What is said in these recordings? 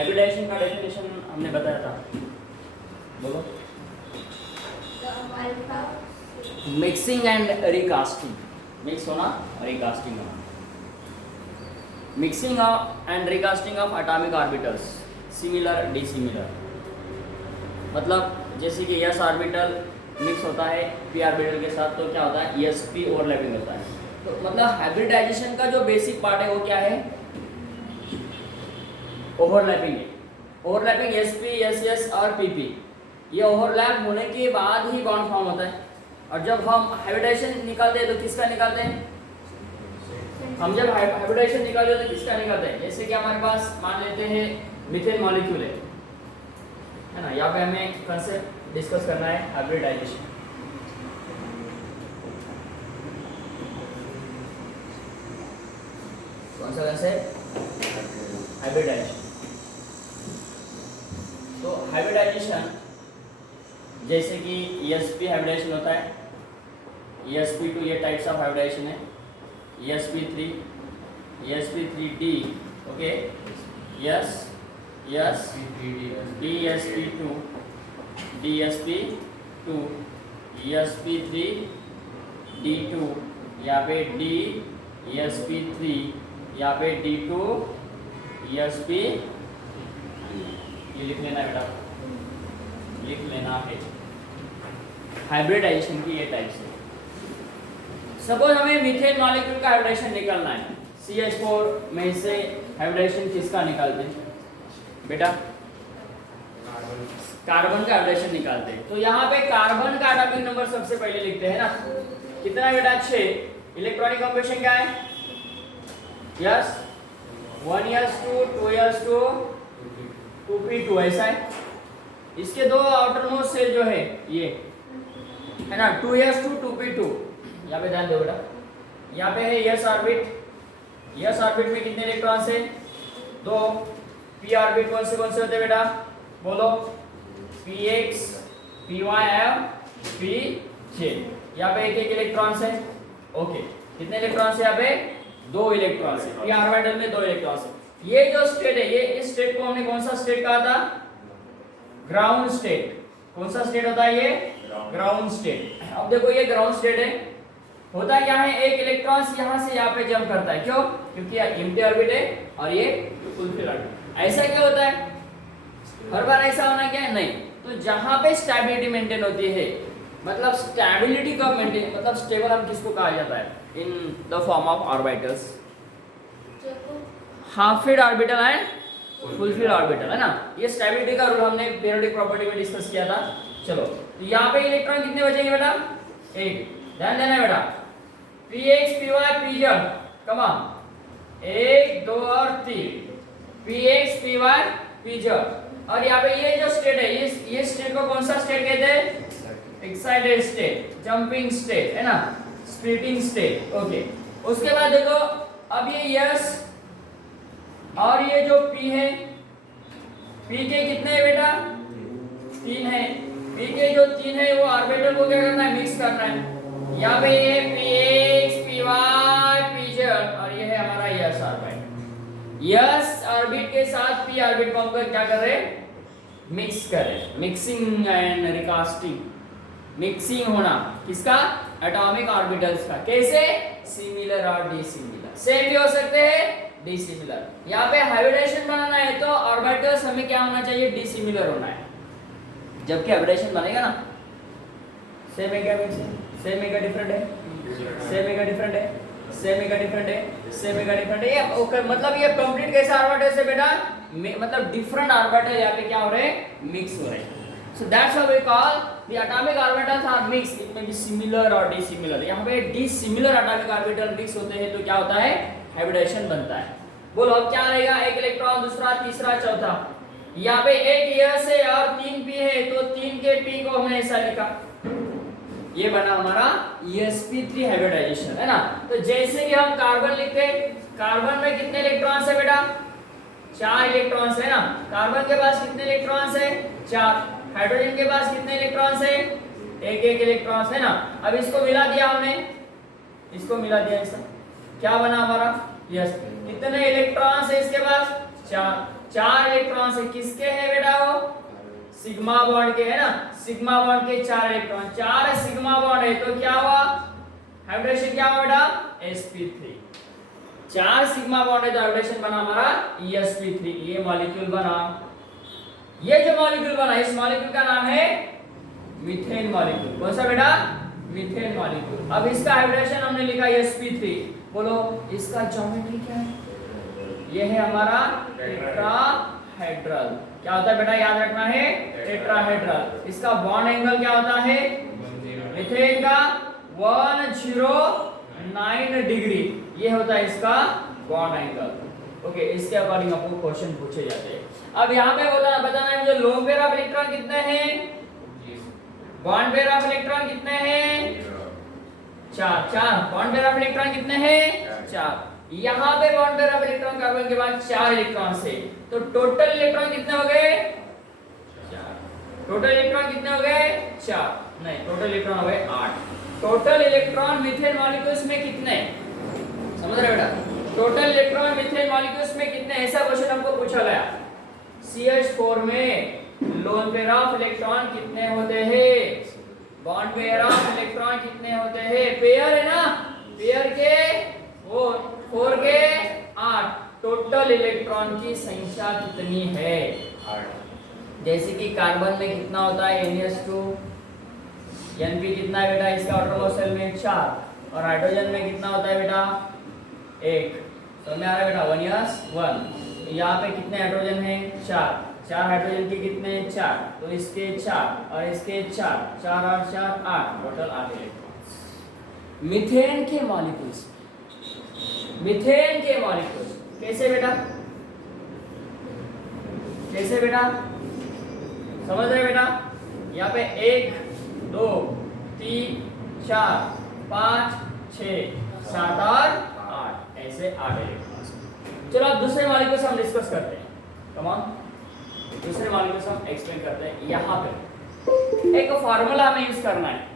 Hybridisation का definition हमने बताया था, बोलो। मिक्सिंग एंड रिकास्टिंग, मिक्स होना और रिकास्टिंग होना। Mixing and recasting of atomic orbitals, similar dissimilar. मतलब जैसे कि एस ऑर्बिटल मिक्स होता है पी ऑर्बिटल के साथ, तो क्या होता है एस पी ओवरलैपिंग होता है। तो मतलब हाइब्रिडाइजेशन का जो बेसिक पार्ट है वो क्या है, ओवरलैपिंग है। Overlapping S P S S और पी पी, ये ओवरलैप होने के बाद ही बॉन्ड फॉर्म होता है। और जब हम हाइब्रिडाइजेशन निकालते हैं तो किसका निकालते हैं, हम जब हाइब्रिडाइजेशन निकालते हैं तो किसका निकालते हैं। जैसे कि हमारे पास मान लेते हैं मीथेन मॉलिक्यूल है ना, यहाँ पे हमें कंसेप्ट डिस्कस करना है हाइब्रिडाइजेशन। कौन सा कंसेप्ट, हाइब्रिडाइजेशन। तो हाइब्रिडाइजेशन जैसे कि ESP हाइब्रिडाइजेशन होता है, ESP2 ये टाइप्स ऑफ हाइब्रिडाइजेशन है, ESP3, ESP3D, okay, DSP2, DSP2, ESP3, D2, यहाँ पे D, ESP3, यहाँ पे D2, ESP, ये लिख लेना बेटा, लिख लेना है। हाइब्रिडाइजेशन की ये टाइप्स है। सपोज हमें मीथेन मॉलिक्यूल का हाइब्रिडाइजेशन निकालना है, CH4 में से हाइब्रिडाइजेशन किसका निकालते हैं बेटा, कार्बन का हाइब्रिडाइजेशन निकालते हैं। तो यहाँ पे कार्बन का एटॉमिक नंबर सबसे पहले लिखते हैं ना, कितना बेटा 6। इलेक्ट्रॉनिक कंपोजिशन क्या है, यस 1s2 2s2 2p2 ऐसा है। इसके दो आउटरमोस्ट सेल जो है ये है ना 2s2 2p2, यहाँ पे ध्यान दो बेटा, यहाँ पे है s ऑर्बिट, s ऑर्बिट में कितने इलेक्ट्रॉन्स है, 2। p ऑर्बिट कौन से होते हैं बेटा, बोलो, px py pj, यहाँ पे एक इलेक्ट्रॉन्स है, ओके। कितने इलेक्ट्रॉन्स है यहाँ पे, 2 इलेक्ट्रॉन्स है। p ऑर्बिटल में 2 इलेक्ट्रॉन्स है। ये जो स्टेट है, ये इस स्टेट को हमने कौन सा स्टेट कहा था, ग्राउंड स्टेट। कौन सा स्टेट होता है ये, ग्राउंड स्टेट। अब देखो ये ग्राउंड स्टेट है, होता क्या है, एक इलेक्ट्रॉन्स यहाँ से यहाँ पे जंप करता है, क्यों, क्योंकि ये एम्प्टी ऑर्बिट है और ये फुलफिल ऑर्बिट। ऐसा क्या होता है, हर बार ऐसा होना क्या है, नहीं। तो जहाँ पे स्टेबिलिटी मेंटेन होती है, मतलब स्टेबिलिटी कब मेंटेन, मतलब स्टेबल हम किसको कहा जाता है, in the form of orbitals, half filled orbital and fulfil orbital, है ना। ये स्टेबिलिटी का रूल हमने पीरियोडिक प्रॉपर्टी में डिस्कस किया था। चलो, तो यहाँ पे इलेक्ट्रॉन कितने बचेंगे बेटा, 1। ध्यान देना बेटा, px py pz, come on, 1 2 और 3, px py pz। और यहाँ पे ये जो स्टेट है, ये स्टेट को कौन सा स्टेट कहते हैं, एक्साइटेड स्टेट, जंपिंग स्टेट, है ना, स्प्लिटिंग स्टेट, ओके। उसके बाद देखो, अब ये s और ये जो p है, p के कितने है बेटा, 3 है। p के जो 3 है वो ऑर्बिटल को क्या करना है, मिक्स करना है। यहाँ पे ये px py pz और ये है हमारा s ऑर्बिट। s ऑर्बिट के साथ p ऑर्बिट को हम क्या कर रहे हैं, मिक्स कर रहे हैं। मिक्सिंग एंड रिकास्टिंग, मिक्सिंग होना किसका, एटॉमिक ऑर्बिटल्स का। कैसे, सिमिलर और डिसिमिलर, सेम भी हो सकते हैं, डिसिमिलर। यहाँ पे हाइब्रिडाइजेशन बनाना है तो ऑर्बिटल्स हमें क्या होना चाहिए, डिसिमिलर होना है। जबकि हाइब्रिडाइजेशन बनेगा ना, सेम है क्या, सेम है क्या, डिफरेंट है, सेम है क्या, डिफरेंट है, सेम है क्या, डिफरेंट है, सेम है क्या, डिफरेंट है। ये ओके, मतलब ये कंप्लीट कैसा ऑर्बिटल है बेटा, मतलब डिफरेंट ऑर्बिटल यहाँ पे क्या हो रहे हैं, मिक्स हो रहे हैं। So that's how we call the atomic orbitals are mixed. It may be similar or dissimilar. यहाँ पे dissimilar atomic orbital mix होते हैं तो क्या होता है, हाइब्रिडाइजेशन बनता है। बोलो अब क्या रहेगा, एक इलेक्ट्रॉन, दूसरा, तीसरा, चौथा। यहाँ पे एक s है और 3 p है, तो 3 के p को हमने ऐसा लिखा, ये बना हमारा ESP3 हाइब्रिडाइजेशन, है ना। तो जैसे कि हम कार्बन लिखते, कार्बन में कितने इलेक्ट्रॉन्स है बेटा, 4 इलेक्ट्रॉन्स है ना। कार्बन के पास कितने इलेक्ट्रॉन्स है, 4। हाइड्रोजन के पास कितने इलेक्ट्रॉन्स है, 1 इलेक्ट्रॉन्स, है ना। अब इसको मिला दिया हमने, इसको मिला दिया, ऐसा क्या बना हमारा, यस। कितने इलेक्ट्रॉन्स है इसके पास, चार इलेक्ट्रॉन है, किसके है बेटा वो? सिग्मा बॉन्ड के है ना, सिग्मा बॉन्ड के 4 इलेक्ट्रॉन, 4 सिग्मा बॉन्ड है तो क्या हुआ? हाइब्रिडेशन क्या हुआ बेटा? sp3। 4 सिग्मा बॉन्ड है तो हाइब्रिडेशन बना हमारा sp3, ये मॉलिक्यूल बना। ये जो मॉलिक्यूल बना इस मॉलिक्यूल का नाम है मीथेन मॉलिक्यूल। कौन सा बेटा? Methane molecule. अब इसका हाइब्रिडेशन हमने लिखा sp3। बोलो इसका ज्योमेट्री क्या है? ये है हमारा टेट्राहेड्रल। क्या होता है बेटा? याद रखना है, टेट्राहेड्रल। इसका बॉन्ड एंगल क्या होता है? मीथेन का 109 डिग्री, ये होता है इसका बॉन्ड एंगल। ओके, इसके अकॉर्डिंग आपको क्वेश्चन पूछे जाते हैं। अब यहाँ पे बताना है मुझे लोन पेयर ऑफ इलेक्ट्रॉन कितने हैं, बॉन्ड पेयर ऑफ इलेक्ट्रॉन कितने हैं? 4। बॉन्ड पेयर ऑफ इलेक्ट्रॉन कितने हैं? 4। यहाँ पे bond pair of electron carbon के बाद 4 इलेक्ट्रॉन से, तो टोटल इलेक्ट्रॉन कितने हो गए? 4। टोटल इलेक्ट्रॉन कितने हो गए? 4 नहीं, टोटल इलेक्ट्रॉन हो गए 8। टोटल इलेक्ट्रॉन मीथेन मॉलिक्यूल्स में कितने? समझ रहे बेटा? टोटल इलेक्ट्रॉन मीथेन मॉलिक्यूल्स में कितने? ऐसा क्वेश्चन हमको पूछा गया। CH4 में लोन पेयर ऑफ इलेक्ट्रॉन कितने होते हैं? बॉन्ड पेयर ऑफ इलेक्ट्रॉन कितने होते हैं? पेयर है ना, पेयर के 4 के 8। टोटल इलेक्ट्रॉन की संख्या कितनी है? 8। जैसे कि कार्बन में कितना होता है? NH2। Np कितना है बेटा? इसका आउटरमोस्ट शेल में 4। और हाइड्रोजन में कितना होता है बेटा? 1। तो में आ रहा है बेटा 1s1। यहाँ पे कितने हाइड्रोजन हैं? 4 हाइड्रोजन के कितने? 4। तो इसके 4 और इसके 4 और 4 8, टोटल 8 इलेक्ट्रॉन्स। मीथेन के मॉलिक्यूल्स, मीथेन के मॉलिक्यूल्स कैसे बेटा? कैसे बेटा? समझ रहे बेटा? यहाँ पे 1 2 3 4 5 6 7 और 8, ऐसे 8 इलेक्ट्रॉन्स। चलो अब दूसरे मॉलिक्यूल्स हम डिस्कस करते हैं। कम ऑन, दूसरे मॉलिक्यूल्स हम एक्सप्लेन करते हैं। यहाँ पे एक फार्मूला हमें यूज करना है।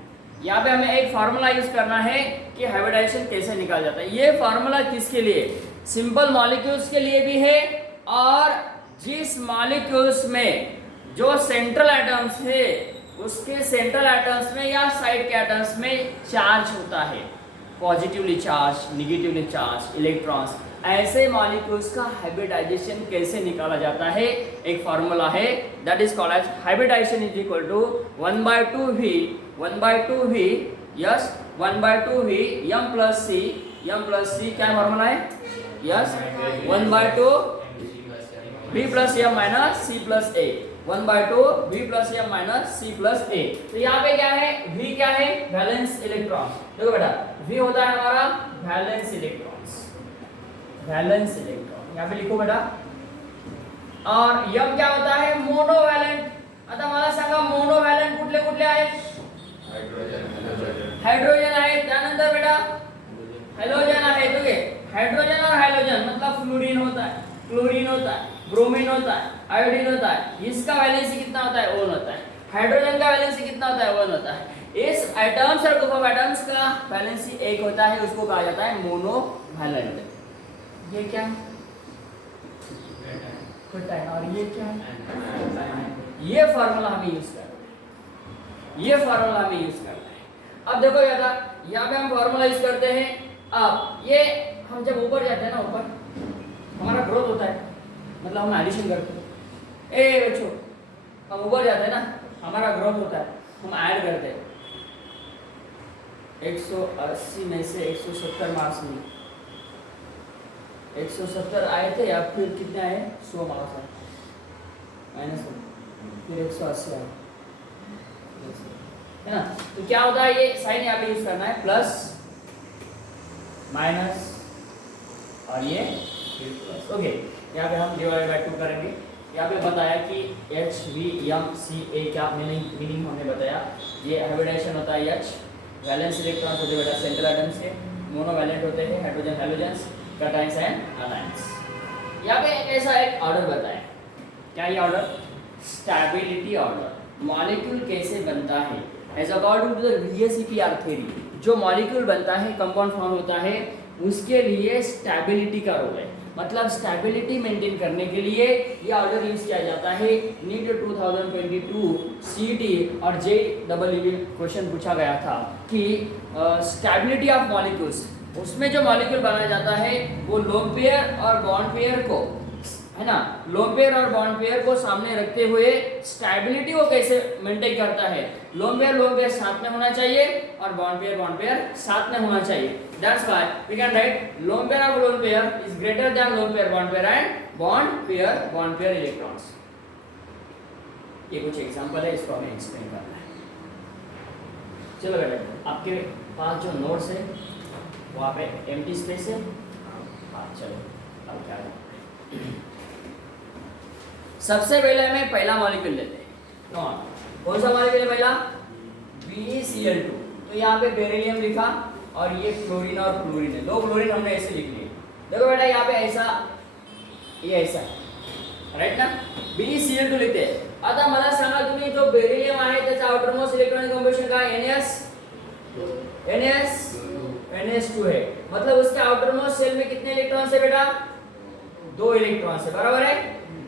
यहाँ पे हमें एक फार्मूला यूज करना है कि हाइब्रिडाइजेशन कैसे निकाला जाता है। ये फार्मूला किसके लिए? सिंपल मॉलिक्यूल्स के लिए भी है, और जिस मॉलिक्यूल्स में जो सेंट्रल एटम्स है उसके सेंट्रल एटम्स में या साइड के एटम्स में चार्ज होता है, positively charge, negatively charge electrons, ऐसे मॉलिक्यूल्स का हाइब्रिडाइजेशन कैसे निकाला जाता है, एक फार्मूला है, that is called as hybridization is equal to 1/2v yes 1/2v m plus c क्या फार्मूला है? Yes 1/2 v plus m minus c plus a, 1/2 v plus m minus c plus a। तो यहाँ पे क्या है? v क्या है? Valence electron. देखो बेटा, v होता है हमारा वैलेंस इलेक्ट्रॉन्स, वैलेंस इलेक्ट्रॉन यहाँ पे लिखो बेटा। और m क्या होता है? मोनोवैलेंट। आता मला सांगा मोनोवॅलेंट कुठले कुठले आहेत? हाइड्रोजन आहे, त्यानंतर बेटा हॅलोजन आहे। तो हाइड्रोजन और हाइड्रोजन मतलब फ्लोरीन होता है, क्लोरीन होता है, ब्रोमीन होता है, आयोडीन होता है। इसका वैलेंसी कितना होता है? 1 होता है। हाइड्रोजन का वैलेंसी कितना होता है? 1 होता है। इस एटम्स और ग्रुप ऑफ एटम्स का वैलेंसी 1 होता है, उसको कहा जाता है मोनोवैलेंट। ये क्या है? और ये क्या है? ये फार्मूला हमें यूज करना है, ये फार्मूला हमें यूज करना है। अब देखो क्या था, यहाँ पे हम फार्मूला यूज करते हैं। अब ये हम जब ऊपर जाते हैं ना, ऊपर हमारा ग्रोथ होता है, मतलब हम एडिशन करते हैं। ए बच्चों, हम ऊपर जाते हैं ना, हमारा ग्रोथ होता है, हम ऐड करते हैं। 180 में से 170 मार्क्स में 170 आए थे, या फिर कितने आए? 100 मार्क्स आए, -1, फिर 180 आए, है ना। तो क्या होता है? ये साइन यहाँ पे यूज करना है, प्लस माइनस और ये प्लस। ओके, यहाँ पे हम डिवाइड बाय 2 करेंगे। यहाँ पे बताया कि HVMCA क्या मीनिंग हमने बताया। ये हाइब्रिडाइजेशन होता है H, वैलेंस इलेक्ट्रॉन्स होते हैं बेटा सेंट्रल एटम से, मोनोवैलेंट होते हैं हाइड्रोजन हैलोजेंस, कैटायंस एंड आनायंस। यहाँ पे ऐसा एक ऑर्डर बताया। क्या ये ऑर्डर? Stability order. मॉलिक्यूल कैसे बनता है as according to the VSEPR theory. जो मॉलिक्यूल बनता है, कंपाउंड फॉर्म होता है, उसके लिए स्टेबिलिटी का रोल है। मतलब स्टेबिलिटी मेंटेन करने के लिए ये ऑर्डर यूज किया जाता है। नीट 2022 सीईटी और JEE क्वेश्चन पूछा गया था कि स्टेबिलिटी ऑफ मॉलिक्यूल्स, उसमें जो मॉलिक्यूल बनाया जाता है वो लोन पेयर और बॉन्ड पेयर को, है ना, लोन पेयर और बॉन्ड पेयर को सामने रखते हुए स्टेबिलिटी को कैसे मेंटेन करता है। लोन पेयर साथ में होना चाहिए और बॉन्ड पेयर साथ में होना चाहिए। That's why we can write lone pair is greater than lone pair and bond pair electrons. ये कुछ एग्जांपल है, इसको हमें एक्सप्लेन करना है। चलो बेटा, आपके पास जो नोट्स है वहाँ पे एम्प्टी स्पेस है। हाँ चलो, अब क्या करते हैं। सबसे पहले हमें पहला मॉलिक्यूल लेते हैं। कौन सा मॉलिक्यूल है पहला? BeCl2। तो यहाँ पे बेरिलियम लिखा और ये फ्लोरीन और क्लोरीन है, दो क्लोरीन हमने ऐसे लिख लिए। देखो बेटा यहाँ पे ऐसा, ये ऐसा है, राइट ना। BeCl2 लिखते हैं। आता मला सांगा तुम्ही जो बेरिलियम आहे त्याचा आउटरमोस्ट इलेक्ट्रॉनिक कॉम्बिनेशन काय? NS2 है। मतलब उसके आउटरमोस्ट शेल में कितने इलेक्ट्रॉन्स है बेटा? 2 इलेक्ट्रॉन्स है, बराबर है।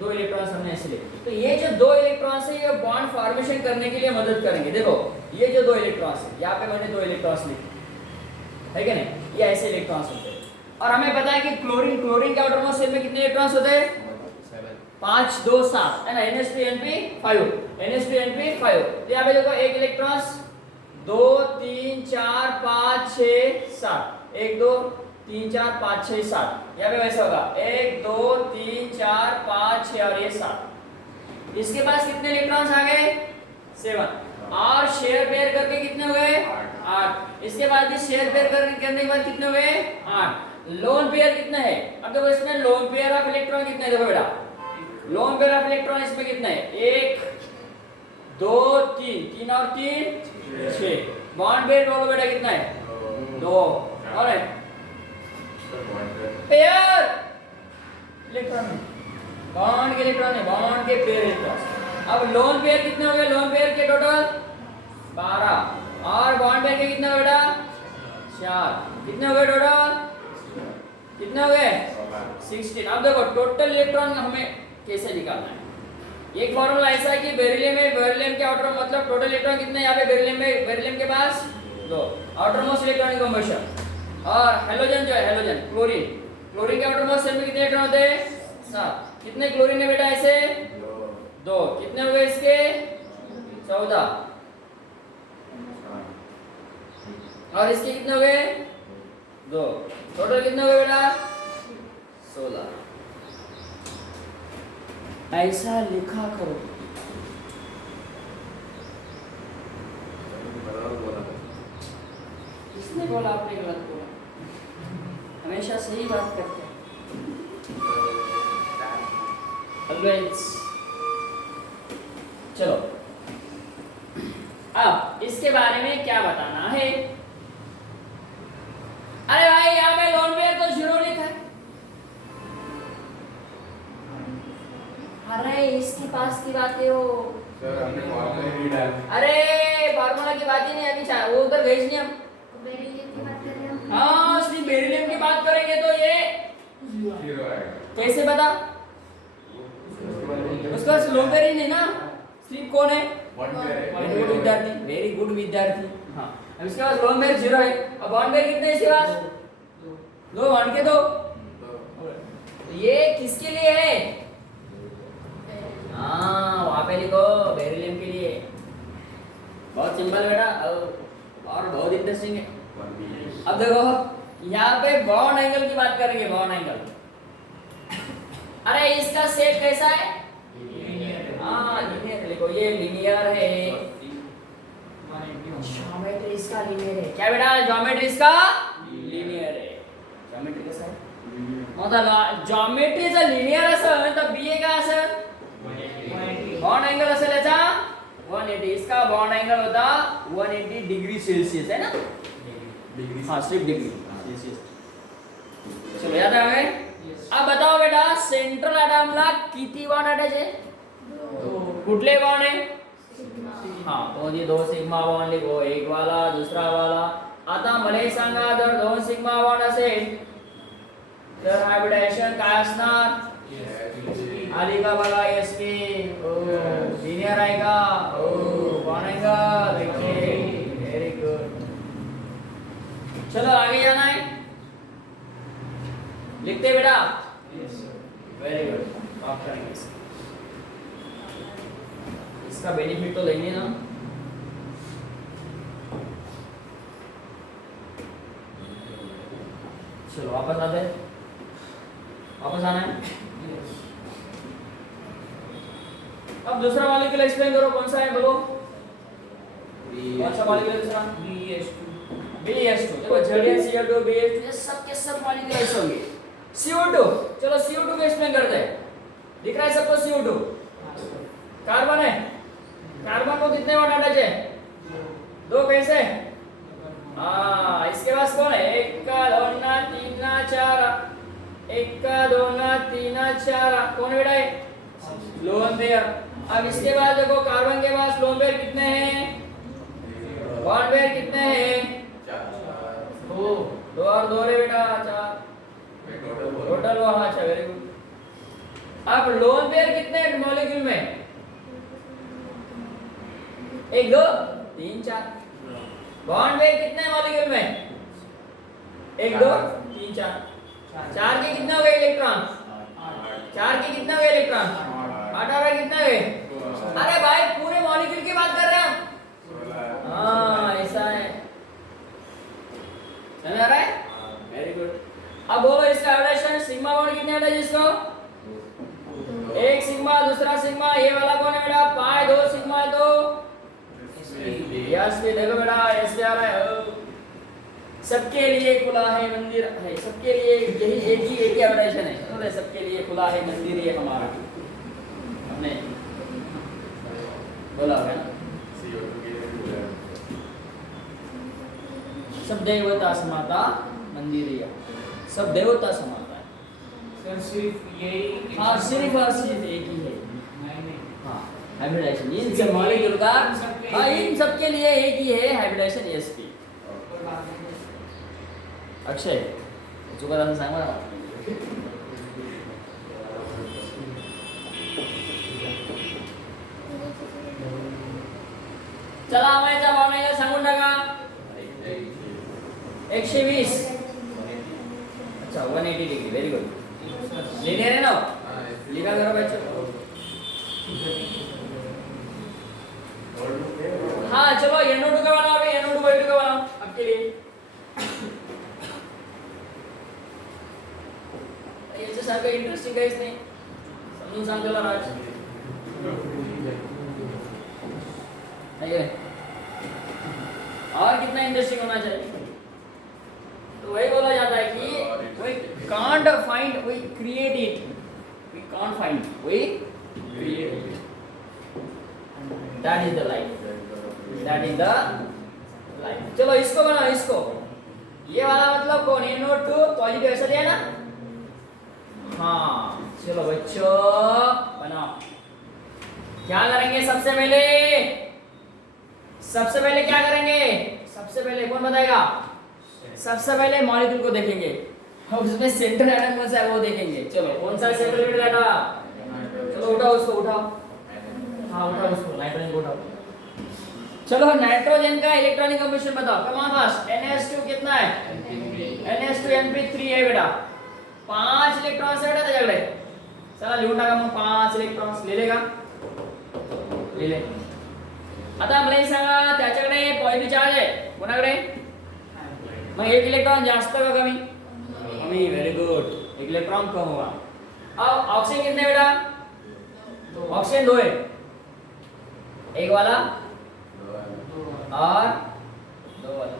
2 इलेक्ट्रॉन्स हमने ऐसे लिखे। तो ये जो 2 इलेक्ट्रॉन्स है ये बॉन्ड फॉर्मेशन करने के लिए मदद करेंगे। देखो ये जो 2 इलेक्ट्रॉन्स है, यहाँ पे मैंने 2 इलेक्ट्रॉन्स लिखे, है क्या नहीं? ये ऐसे इलेक्ट्रॉन्स होते हैं। और हमें पता है कि क्लोरीन के आउटरमोस्ट शेल में कितने इलेक्ट्रॉन्स होते हैं? 5 2 7, है ना। NH2NP5। तो यहाँ पे देखो एक इलेक्ट्रॉन्स 2 3 4 5 6 7, 1 2 3 4 5 6 7। यहाँ पे वैसा होगा 1 2 3 4 5 6 और ये 7। इसके पास कितने इलेक्ट्रॉन्स आ गए? 7। और शेयर पेयर करके कितने हुए? 8। इसके बाद भी शेयर पेयर करने के बाद कितने हुए? 8। लोन पेयर कितना है? अब देखो इसमें लोन पेयर ऑफ इलेक्ट्रॉन कितने हैं? देखो बेटा लोन पेयर ऑफ इलेक्ट्रॉन इसमें कितने हैं? 1 2 3 और 3 6। बॉन्ड पेयर बोलो बेटा कितना है? 2। और है पेयर इलेक्ट्रॉन है, बॉन्ड के इलेक्ट्रॉन है, बॉन्ड के पेयर इलेक्ट्रॉन। अब लोन पेयर कितने हो गए? लोन पेयर के टोटल 12 और बॉन्ड पेयर के कितने हो बेटा? 4। कितने हो गए टोटल? कितने हो गए? 16। अब देखो टोटल इलेक्ट्रॉन हमें कैसे निकालना है। एक फॉर्मूला ऐसा है कि बेरिलियम के आउटर मतलब टोटल इलेक्ट्रॉन कितने यहाँ पे बेरिलियम के पास 2 आउटरमोस्ट इलेक्ट्रॉनिक कॉम्बिनेशन। और हेलोजन जो है क्लोरीन के आउटरमोस्ट शेल में कितने इलेक्ट्रॉन होते हैं? 7। कितने क्लोरीन है बेटा? ऐसे 2। कितने हो गए इसके? 14। और इसके कितने हो गए? 2। टोटल कितने हो गए बेटा? 16। ऐसा लिखा करो। किसने बोला? आपने गलत बोला। हमेशा सही बात करते हैं। ऑलवेज। चलो अब इसके बारे में क्या बताना है? अरे भाई यहाँ पे लोन पेयर तो 0 लिखा है। अरे इसके पास की बात है वो सर, हमने फॉर्मूला ही डाला। अरे फार्मूला की बात ही नहीं अभी चाहे वो उधर भेज नहीं हम। बेरिलियम की बात कर रहे हैं। हाँ सिर्फ बेरिलियम की बात करेंगे तो ये 0 आएगा। कैसे बता? उसका लोन पेयर ही नहीं ना, सिर्फ कौन है? वेरी गुड विद्यार्थी, वेरी गुड विद्यार्थी। हाँ अब इसके पास लोन पेयर 0 है। अब बॉन्ड पेयर कितने इसके पास? 2 1 के 2। तो ये किसके लिए है? हाँ वहाँ पे लिखो बेरिलियम के लिए। बहुत सिंपल बेटा और बहुत इंटरेस्टिंग है। अब देखो यहाँ पे बॉन्ड एंगल की बात करेंगे। बॉन्ड एंगल, अरे इसका सेट कैसा है? हाँ लीनियर लिखो, ये लीनियर है। ज्योमेट्री इसका लीनियर है। क्या बेटा? ज्योमेट्री इसका लीनियर है। ज्योमेट्री कैसा है? मतलब ज्योमेट्री जर लीनियर असेल तर BA काय असेल? बॉन्ड एंगल असेल याचा 180। इसका बॉन्ड एंगल होता 180 डिग्री सेल्सियस, है ना? हाँ सिर्फ डिग्री सेल्सियस। चलो याद आ गए? अब बताओ बेटा सेंट्रल एटमला किती बॉन्ड अटॅच आहे? 2। कुठले बॉन्ड आहे? हाँ तो ये 2 सिग्मा बॉन्ड लिखो, एक वाला दूसरा वाला। आता मला सांगा जर 2 सिग्मा बॉन्ड असेल तर हायब्रिडायझेशन काय असणार आली का बघा sp ओ लिनियर आहे का ओ कौन आएगा देखिए वेरी गुड चलो आगे जाना है लिखते बेटा वेरी गुड आप करेंगे इसका बेनिफिट तो लेंगे ना चलो वापस आते हैं वापस आना है अब दूसरा मॉलिक्यूल एक्सप्लेन करो कौन सा है बोलो कौन सा मॉलिक्यूल दूसरा BH2 देखो Zn CO2 BH2 ये सब के सब मॉलिक्यूल ऐसे होंगे CO2 चलो CO2 को एक्सप्लेन करते हैं दिख रहा है सबको CO2 कार्बन है कार्बन को कितने बार अटैच है दो कैसे हाँ इसके पास कौन है एक का दोन ना तीन ना चार एक का दोन ना तीन ना चार कौन बेटा है लोन पेयर अब इसके बाद देखो कार्बन के पास लोन पेयर कितने हैं बॉन्ड पेयर कितने हैं दो और दो रे बेटा चार टोटल वो हाँ अच्छा वेरी गुड अब लोन पेयर कितने हैं मॉलिक्यूल में एक दो तीन चार बॉन्ड पेयर कितने हैं मॉलिक्यूल में एक दो तीन चार चार के कितने हो गए इलेक्ट्रॉन चार के कितने हो गए इलेक्ट्रॉन 18 कितने हो गए अरे भाई पूरे मॉलिक्यूल की बात कर रहे हैं हम हाँ ऐसा है समझ आ रहा है वेरी गुड अब बोलो इसका हाइब्रिडाइजेशन सिग्मा बॉन्ड कितने अटैच इसको एक सिग्मा दूसरा सिग्मा ये वाला कौन है बेटा पाई दो सिग्मा है तो यस भी देखो बेटा ऐसे आ रहा है सबके लिए खुला है मंदिर है सबके लिए यही एक ही हाइब्रिडाइजेशन है समझे सबके लिए खुला है मंदिर ये हमारा हमने बोला है ना सब देवता समाता मंदिर सब देवता समाता है सर सिर्फ यही हाँ सिर्फ और सिर्फ एक ही है नहीं हाँ हाइब्रिडाइजेशन इन सब मॉलिक्यूल का हाँ इन सब के लिए एक ही है हाइब्रिडाइजेशन sp अक्षय चुका दादा सांग मला चला आम्हाला भावनेला सांगून टाका 120 अच्छा 180 डिग्री वेरी गुड लिनियर है ना लिखा करो बच्चों हाँ चलो NO2 का बनाओ अभी NO2/2 का बनाओ आपके लिए याच्या सारखं इंटरेस्टिंग काहीच नाही समजून सांग त्याला राज और कितना इंटरेस्टिंग होना चाहिए तो वही बोला जाता है कि we can't find we create it we can't find we create it that is the life that is the life चलो इसको बनाओ इसको ये वाला मतलब कौन NO2 पॉजिटिव ऐसा दिया ना हाँ चलो बच्चों बनाओ क्या करेंगे सबसे पहले क्या करेंगे सबसे पहले कौन बताएगा सबसे पहले मॉलिक्यूल को देखेंगे और उसमें सेंट्रल एटम कौन सा है वो देखेंगे चलो कौन सा सेंट्रल एटम डाटा चलो उठाओ उसको उठाओ हाँ उठाओ उसको नाइट्रोजन को उठाओ चलो नाइट्रोजन का इलेक्ट्रॉनिक कंपोजिशन बताओ कम ऑन फास्ट NH2 कितना है NH2 NP3 है बेटा 5 इलेक्ट्रॉन्स है बेटा त्याच्याकडे चला लिहून टाका मग 5 इलेक्ट्रॉन्स लिहिलेगा लिहिले आता मला हे सांगा त्याच्याकडे पॉझिटिव्ह चार्ज आहे कोणाकडे मग एक इलेक्ट्रॉन जास्त का कमी कमी वेरी गुड एक इलेक्ट्रॉन कम हुआ अब ऑक्सीजन कितने बेटा ऑक्सीजन 2 है एक वाला और 2 वाला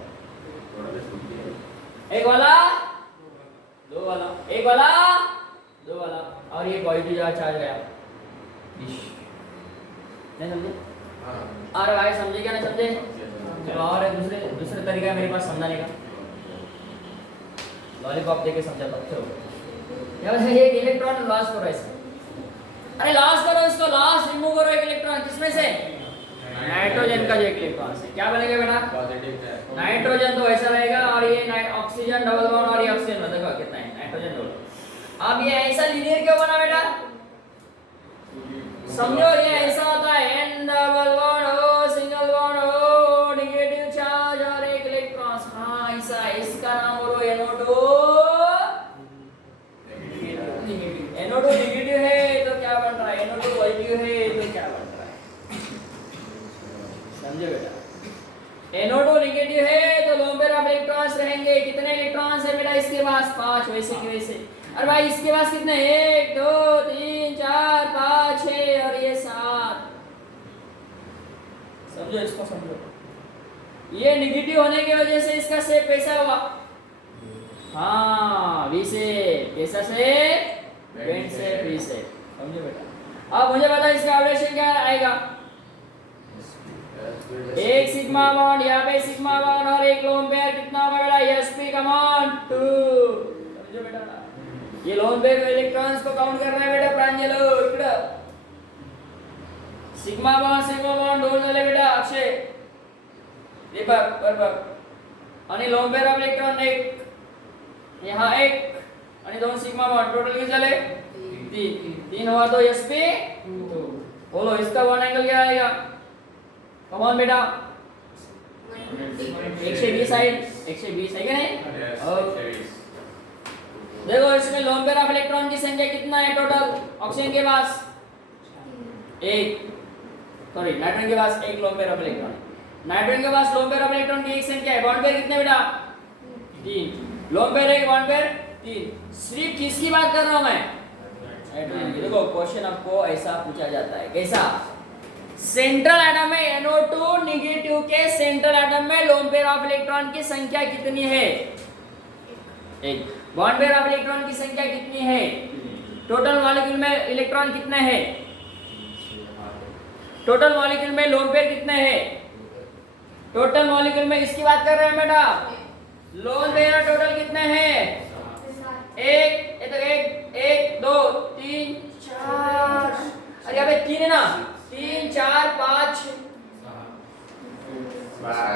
एक वाला 2 वाला एक वाला 2 वाला और ये पॉजिटिव चार्ज गया नहीं समझे और भाई समझे क्या नहीं समझे चलो और एक दूसरे तरीका है मेरे पास समझाने का लॉलीपॉप देके समझाता हूँ चलो यार एक इलेक्ट्रॉन लॉस करो ऐसे अरे लॉस करो इसको लॉस रिमूव करो एक इलेक्ट्रॉन किसमें से नाइट्रोजन का जो एक इलेक्ट्रॉन है क्या बनेगा बेटा नाइट्रोजन तो ऐसा रहेगा और ये ऑक्सीजन डबल बॉन्ड और ये ऑक्सीजन देखो कितना है नाइट्रोजन डबल अब ये ऐसा लीनियर क्यों बना बेटा? समझो ये ऐसा होता है n double bond O single bond O negative charge और एक इलेक्ट्रॉन। हाँ ऐसा है, इसका नाम बोलो NO2 नेगेटिव। NO2 नेगेटिव है तो क्या बन रहा है, NO2 पॉजिटिव है तो क्या बन रहा है, समझो बेटा। NO2 नेगेटिव है तो लोन पेयर ऑफ इलेक्ट्रॉन्स रहेंगे। कितने इलेक्ट्रॉन्स है बेटा इसके पास? 5, वैसे के वैसे। और भाई इसके पास कितने? 1 2 3 4 5 6 और ये 7। समझो इसको, समझो। ये नेगेटिव होने की वजह से इसका शेप कैसा हुआ? हाँ वी शेप। कैसा shape? Bend shape, V shape. समझो बेटा। अब मुझे बता इसका ऑपरेशन क्या आएगा? एक सिग्मा बॉन्ड, यहाँ पे सिग्मा बॉन्ड और एक लोन पेयर कितना होगा बेटा? sp कमान 2। समझो बेटा, ये लोन पेयर इलेक्ट्रॉन्स को काउंट करना है बेटा। प्रांजलो इकडे सिग्मा बॉन्ड दोन झाले बेटा। अक्षय ये बरोबर। आणि लोन पेयर ऑफ इलेक्ट्रॉन एक, यहाँ एक आणि दोन सिग्मा बॉन्ड, टोटल किती झाले? 3 हुआ तो sp 2। बोलो इसका वन एंगल क्या आएगा? कम ऑन बेटा, 120 साइड, 120 है क्या नहीं? और देखो इसमें लोन पेयर ऑफ इलेक्ट्रॉन की संख्या कितना है टोटल? ऑक्सीजन के पास एक, सॉरी नाइट्रोजन के पास एक lone pair of electron. Nitrogen के पास लोन पेयर ऑफ इलेक्ट्रॉन की एक संख्या है। बॉन्ड पेयर कितने बेटा? 3। लोन पेयर एक, बॉन्ड पेयर 3। सिर्फ किसकी बात कर रहा हूं मैं? नाइट्रोजन की। देखो क्वेश्चन आपको ऐसा पूछा जाता है, कैसा? सेंट्रल एटम में NO2 नेगेटिव के सेंट्रल एटम में लोन पेयर ऑफ इलेक्ट्रॉन की संख्या कितनी है? एक। बॉन्ड पेयर ऑफ इलेक्ट्रॉन की संख्या कितनी है? टोटल मॉलिक्यूल में इलेक्ट्रॉन कितने हैं? टोटल मॉलिक्यूल में लोन पेयर कितने हैं? टोटल मॉलिक्यूल में इसकी बात कर रहे हैं बेटा। लोन पेयर टोटल कितने हैं? एक, ये तो एक 2 3 4, अरे यहाँ पे 3 है ना? 3 4 5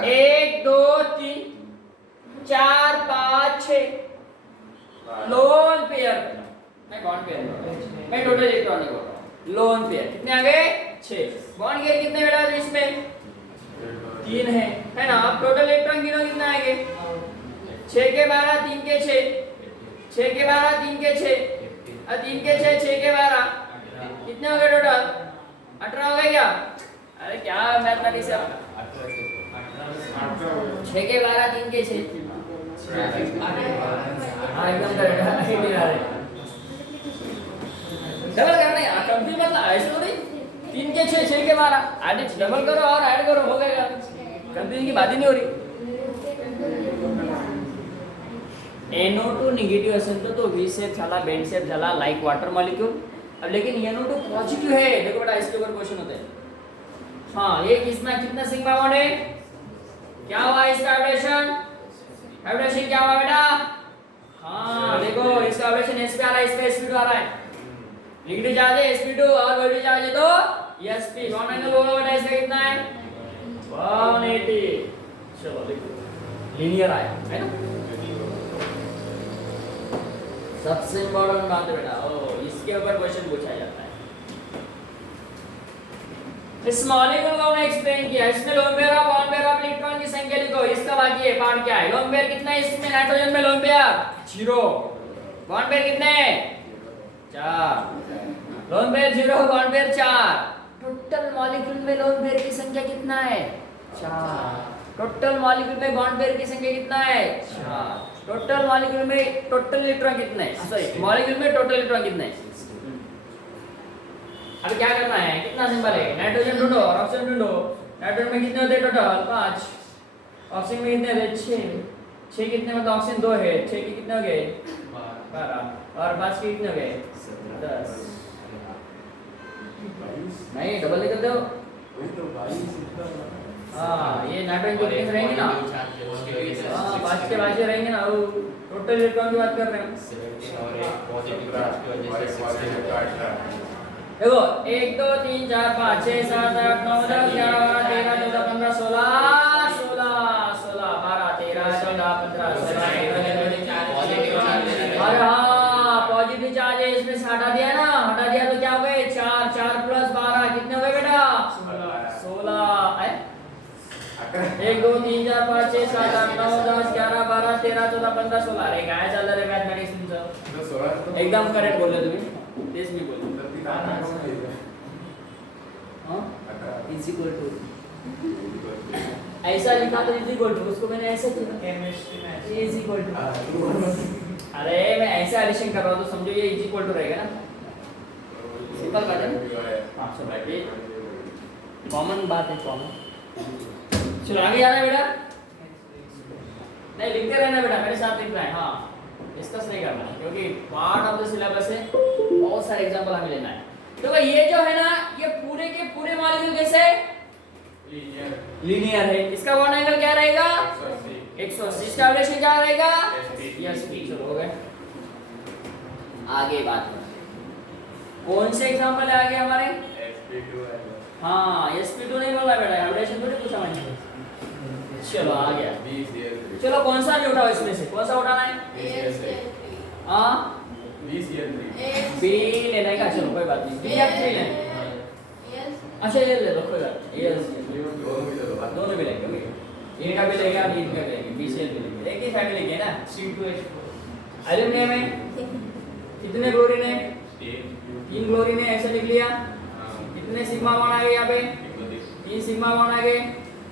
1 2 3 4 5 6 लोन पेयर, मैं बॉन्ड पेयर मैं टोटल इलेक्ट्रॉन बोल रहा हूँ। लोन पेयर कितने आ गए? 6। बॉन्ड पेयर कितने बेटा इसमें? 3 है ना? अब टोटल इलेक्ट्रॉन गिनो कितने आएंगे? 6 के 12 3 के 6, 6 के 12 3 के 6 और 3 के 6 6 के 12 कितने हो गए टोटल? 18 हो गए क्या? अरे क्या मैथमेटिक्स है? 6 के 12 3 के 6, हाँ एकदम करेक्ट। डबल करना है, कंफ्यूज मत ना ऐसे थोड़ी। 3 के 6 6 के 12 ऐड डबल करो और ऐड करो हो गएगा। कंफ्यूजन की बात ही नहीं हो रही। NO2 निगेटिव असेल तो V शेप झाला, बेंड शेप झाला, लाइक वाटर मॉलिक्यूल। अब लेकिन NO2 पॉजिटिव है। देखो बेटा इसके ऊपर क्वेश्चन होते हैं। हाँ ये किसमें कितना सिग्मा बॉन्ड है? क्या हुआ इसका वाइब्रेशन? वाइब्रेशन क्या हुआ बेटा? हाँ देखो इसका वाइब्रेशन sp आ रहा है, इस पे sp2 आ रहा है। नेगेटिव चार्ज है sp2 और पॉजिटिव चार्ज है तो sp। बॉन्ड एंगल होगा बेटा इसका कितना है? 180। चलो देखो लीनियर आया है ना? सबसे इम्पोर्टेंट बात है बेटा, ओ इसके ऊपर क्वेश्चन पूछा जाता है। इस मॉलिक्यूल को हमने एक्सप्लेन किया। इसमें लोन पेयर और बॉन्ड पेयर ऑफ इलेक्ट्रॉन की संख्या लिखो। इसका बाकी है पार्ट क्या है? लोन पेयर कितना है इसमें? नाइट्रोजन में लोन पेयर 0, बॉन्ड पेयर कितने हैं? 4। Lone pair 0, bond pair 4। Total molecule में लोन पेयर की संख्या कितना है? 4। टोटल मॉलिक्यूल में बॉन्ड पेयर की संख्या कितना है? 4। टोटल मॉलिक्यूल में टोटल इलेक्ट्रॉन कितने हैं? सॉरी मॉलिक्यूल में टोटल इलेक्ट्रॉन कितने हैं? अब क्या करना है? कितना सिंबल है? नाइट्रोजन ढूंढो और ऑक्सीजन ढूंढो। नाइट्रोजन में कितने होते हैं टोटल? 5। ऑक्सीजन में कितने होते? 6। 6 कितने मतलब ऑक्सीजन 2 है, 6 के कितने हो गए? 12 और 5 के कितने हो गए? 10। नहीं डबल लिख दो। हाँ ये नाइट्रोजन के कितने रहेंगे ना? हाँ 5 के 5 रहेंगे ना। वो टोटल इलेक्ट्रॉन की बात कर रहे हैं। देखो 1 2 3 4 5 6 7 8 9 10 11 12 13 14 15 16 12 13 14 15 16 और हाँ पॉजिटिव हटा दिया ना, हटा दिया तो क्या हो गए 4, 4 प्लस 12 कितने हो गए बेटा 16 है। 1 2 3 4 5 6 7 8 9 10 11 12 13 14 15 16 अरे काय चाललं रे मॅथमॅटिक्स तुमचं एकदम करेक्ट बोलले तुम्ही, तेच मी बोललो हां इज इक्वल टू ऐसा लिखा तो इज इक्वल टू, उसको मैंने ऐसे किया केमिस्ट्री में इज इक्वल टू, अरे मैं ऐसे एडिशन कर रहा हूं तो समझो ये इज इक्वल टू रहेगा ना, सिंपल बात है। हां चलो ये कॉमन बात है, कॉमन। चलो आगे जाना है बेटा, नहीं लिखते रहना बेटा, मेरे साथ लिखना है। हाँ डिस्कस नहीं करना है क्योंकि पार्ट ऑफ द सिलेबस है, बहुत सारे एग्जांपल हमें लेना है। तो भाई ये जो है ना ये पूरे के पूरे मॉलिक्यूल कैसे लीनियर है, इसका वन एंगल क्या रहेगा 180, इसका रिलेशन क्या रहेगा sp। चलो हो गए, आगे बात करें कौन से एग्जांपल है आगे हमारे। हाँ sp2 नहीं बोलना बेटा, रिलेशन थोड़ी पूछा मैंने। चलो आ गया, चलो कौन सा भी उठाओ इसमें से, कौन सा उठाना है हाँ बी लेना का, चलो कोई बात नहीं, बी या 3 लेना, अच्छा ये ले लो कोई बात नहीं, ये दोनों भी लेंगे, ए का भी लेंगे बी का भी लेंगे, बी सी एल भी लेंगे, एक ही फैमिली के ना। C2H4 एल्यूमिनियम में कितने क्लोरीन है 3 क्लोरीन है, ऐसे लिख लिया। कितने सिग्मा बॉन्ड आ गए यहाँ पे 3 सिग्मा बॉन्ड आ गए,